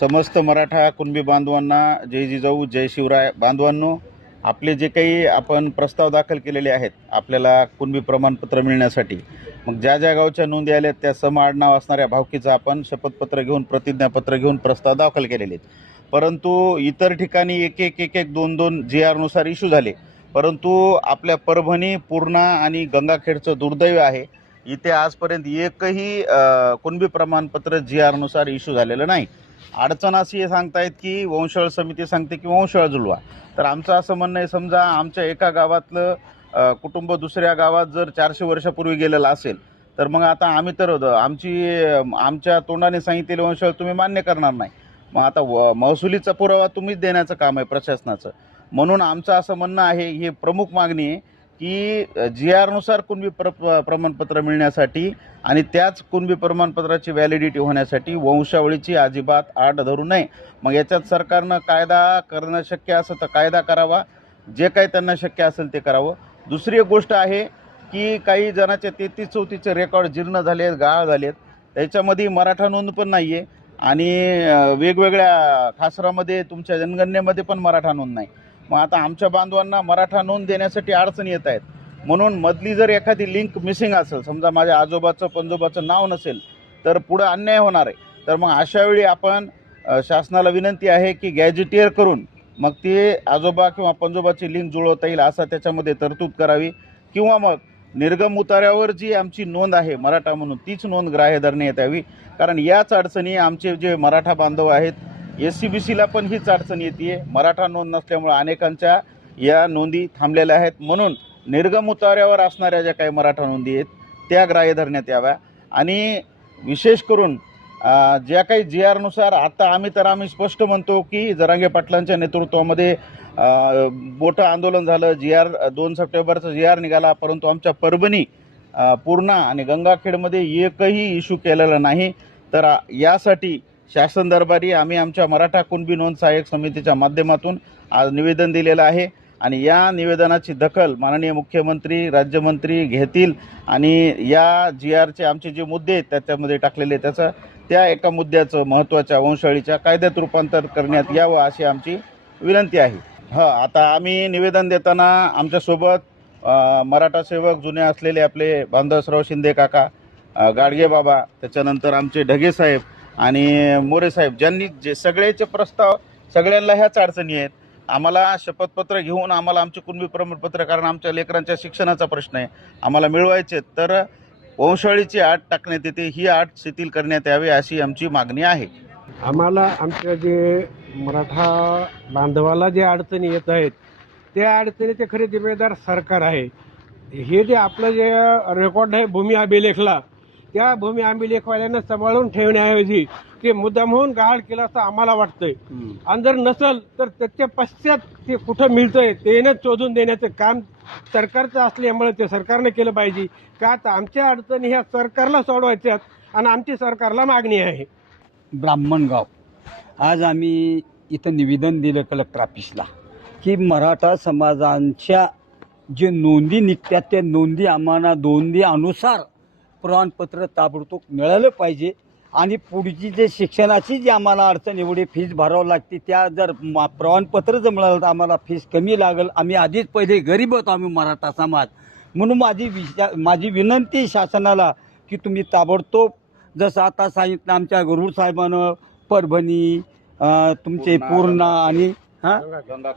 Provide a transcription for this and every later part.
समस्त मराठा कुणबी बांधवांना जय जिजाऊ जय शिवराय. बांधवांनो आपले जे काही आपण प्रस्ताव दाखल केलेले आहेत आपल्याला कुणबी प्रमाणपत्र मिळण्यासाठी मग ज्या ज्या गावच्या नोंदी आल्यात त्या सम आडनाव असणाऱ्या भावकीचं आपण शपथपत्र घेऊन प्रतिज्ञापत्र घेऊन प्रस्ताव दाखल केलेले आहेत. परंतु इतर ठिकाणी एक एक एक एक दोन दोन जी आरनुसार इश्यू झाले. परंतु आपल्या परभणी पूर्णा आणि गंगाखेडचं दुर्दैव आहे इथे आजपर्यंत एकही कुणबी प्रमाणपत्र जी आरनुसार इश्यू झालेलं नाही. अडचण अशी हे सांगतायत की वंशळ समिती सांगते की वंशळ जुळवा. तर आमचं असं म्हणणं आहे समजा आमच्या एका गावातलं कुटुंब दुसऱ्या गावात जर चारशे वर्षापूर्वी गेलेलं असेल तर मग आता आम्ही तर आमची आमच्या तोंडाने सांगितलेले वंशळ तुम्ही मान्य करणार नाही. मग आता व महसुलीचा पुरावा तुम्हीच देण्याचं काम आहे प्रशासनाचं. म्हणून आमचं असं म्हणणं आहे ही प्रमुख मागणी आहे. की जी आरनुसार कुणबी प्र प्रमाणपत्र मिळण्यासाठी आणि त्याच कुणबी प्रमाणपत्राची व्हॅलिडिटी होण्यासाठी वंशावळीची अजिबात आड धरू नये. मग याच्यात सरकारनं कायदा करणं शक्य असं तर कायदा करावा. जे काही त्यांना शक्य असेल ते करावं. दुसरी एक गोष्ट आहे की काही जणाचे तेहतीस चौतीसचे रेकॉर्ड जीर्ण झाले आहेत गाळ झाले आहेत त्याच्यामध्ये मराठा नोंद पण नाही आहे आणि वेगवेगळ्या खासरामध्ये तुमच्या जनगणनेमध्ये पण मराठा नोंद नाही. मग आता आमच्या बांधवांना मराठा नोंद देण्यासाठी अडचणी येत आहेत. म्हणून मधली जर एखादी लिंक मिसिंग असेल समजा माझ्या आजोबाचं पंजोबाचं नाव नसेल तर पुढं अन्याय होणार आहे. तर मग अशावेळी आपण शासनाला विनंती आहे की गॅजेटियर करून मग ते आजोबा किंवा पंजोबाची लिंक जुळवता येईल असा त्याच्यामध्ये तरतूद करावी. किंवा मग निर्गम उतार्यावर जी आमची नोंद आहे मराठा म्हणून तीच नोंद ग्राह्य धरण्यात यावी. कारण याच अडचणी आमचे जे मराठा बांधव आहेत एस सी बी सीला पण हीच अडचण येते मराठा नोंद नसल्यामुळे अनेकांच्या या नोंदी थांबलेल्या आहेत. म्हणून निर्गम उतार्यावर असणाऱ्या ज्या काही मराठा नोंदी आहेत त्या ग्राह्य धरण्यात याव्या. आणि विशेष करून ज्या काही जी आरनुसार आता आम्ही तर आम्ही स्पष्ट म्हणतो की जरांगे पाटलांच्या नेतृत्वामध्ये मोठं आंदोलन झालं. जी आर दोन सप्टेंबरचा जी आर निघाला परंतु आमच्या परभणी पूर्णा आणि गंगाखेडमध्ये एकही इश्यू केलेला नाही. तर यासाठी शासन दरबारी आम्ही आमच्या मराठा कुणबी नोंद सहाय्यक समितीच्या माध्यमातून आज निवेदन दिलेलं आहे. आणि या निवेदनाची दखल माननीय मुख्यमंत्री राज्यमंत्री घेतील. आणि या जी आरचे आमचे जे मुद्दे आहेत त्याच्यामध्ये टाकलेले त्याचं त्या एका मुद्द्याचं महत्त्वाच्या वंशाळीच्या कायद्यात रूपांतर करण्यात यावं अशी आमची विनंती आहे. हां आता आम्ही निवेदन देताना आमच्यासोबत मराठा सेवक जुने असलेले आपले बांधवसराव शिंदे काका गाडगे बाबा त्याच्यानंतर आमचे ढगे साहेब आणि मोरे साहेब ज्यांनी जे सगळ्याचे प्रस्ताव सगळ्यांना ह्याच अडचणी आहेत आम्हाला शपथपत्र घेऊन आम्हाला आमचे कुणबी प्रमाणपत्र कारण आमच्या लेकरांच्या शिक्षणाचा प्रश्न आहे आम्हाला मिळवायचे आहेत. तर वंशावळीची आट टाकण्यात येते ही आट शिथिल करण्यात यावी अशी आमची मागणी आहे आम्हाला आमच्या जे मराठा बांधवाला जे अडचणी येत आहेत त्या अडचणीचे खरे जिम्मेदार सरकार आहे हे जे आपलं जे रेकॉर्ड आहे भूमी अभिलेखला त्या भूमी अभिलेखवाल्यांना सांभाळून ठेवण्याऐवजी ते मुद्दामहून गहाळ केलं असं आम्हाला वाटतंय. आणि जर नसल तर त्याच्या पश्चात ते कुठं मिळतंय ते शोधून देण्याचं काम सरकारचं असल्यामुळे ते सरकारने केलं पाहिजे. का आता आमच्या अडचणी ह्या सरकारला सोडवायच्यात आणि आमची सरकारला मागणी आहे. ब्राह्मणगाव आज आम्ही इथं निवेदन दिलं कलेक्टर ऑफिसला की मराठा समाजांच्या जे नोंदी निघतात त्या नोंदी आम्हाला नोंदी अनुसार प्रमाणपत्र ताबडतोब मिळालं पाहिजे. आणि पुढची जे शिक्षणाची जी आम्हाला अडचण एवढी फीस भरावं लागते त्या जर मा- प्रमाणपत्र जर मिळालं तर आम्हाला फीस कमी लागेल. आम्ही आधीच पहिले गरीब होतो आम्ही मराठा समाज. म्हणून माझी विशा माझी विनंती शासनाला की तुम्ही ताबडतोब जसं आता सांगितलं आमच्या गरुड साहेबानं परभणी तुमचे पूर्णा आणि हां?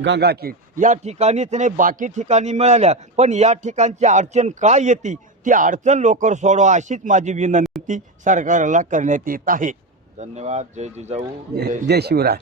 गंगाखेड या ठिकाणीच नाही बाकी ठिकाणी मिळाल्या. पण या ठिकाणची अडचण काय येते? ती अडचण लवकर सोडवा अशीच माझी विनंती सरकारला करण्यात येत आहे. धन्यवाद. जय जिजाऊ. जय जय शिवराय.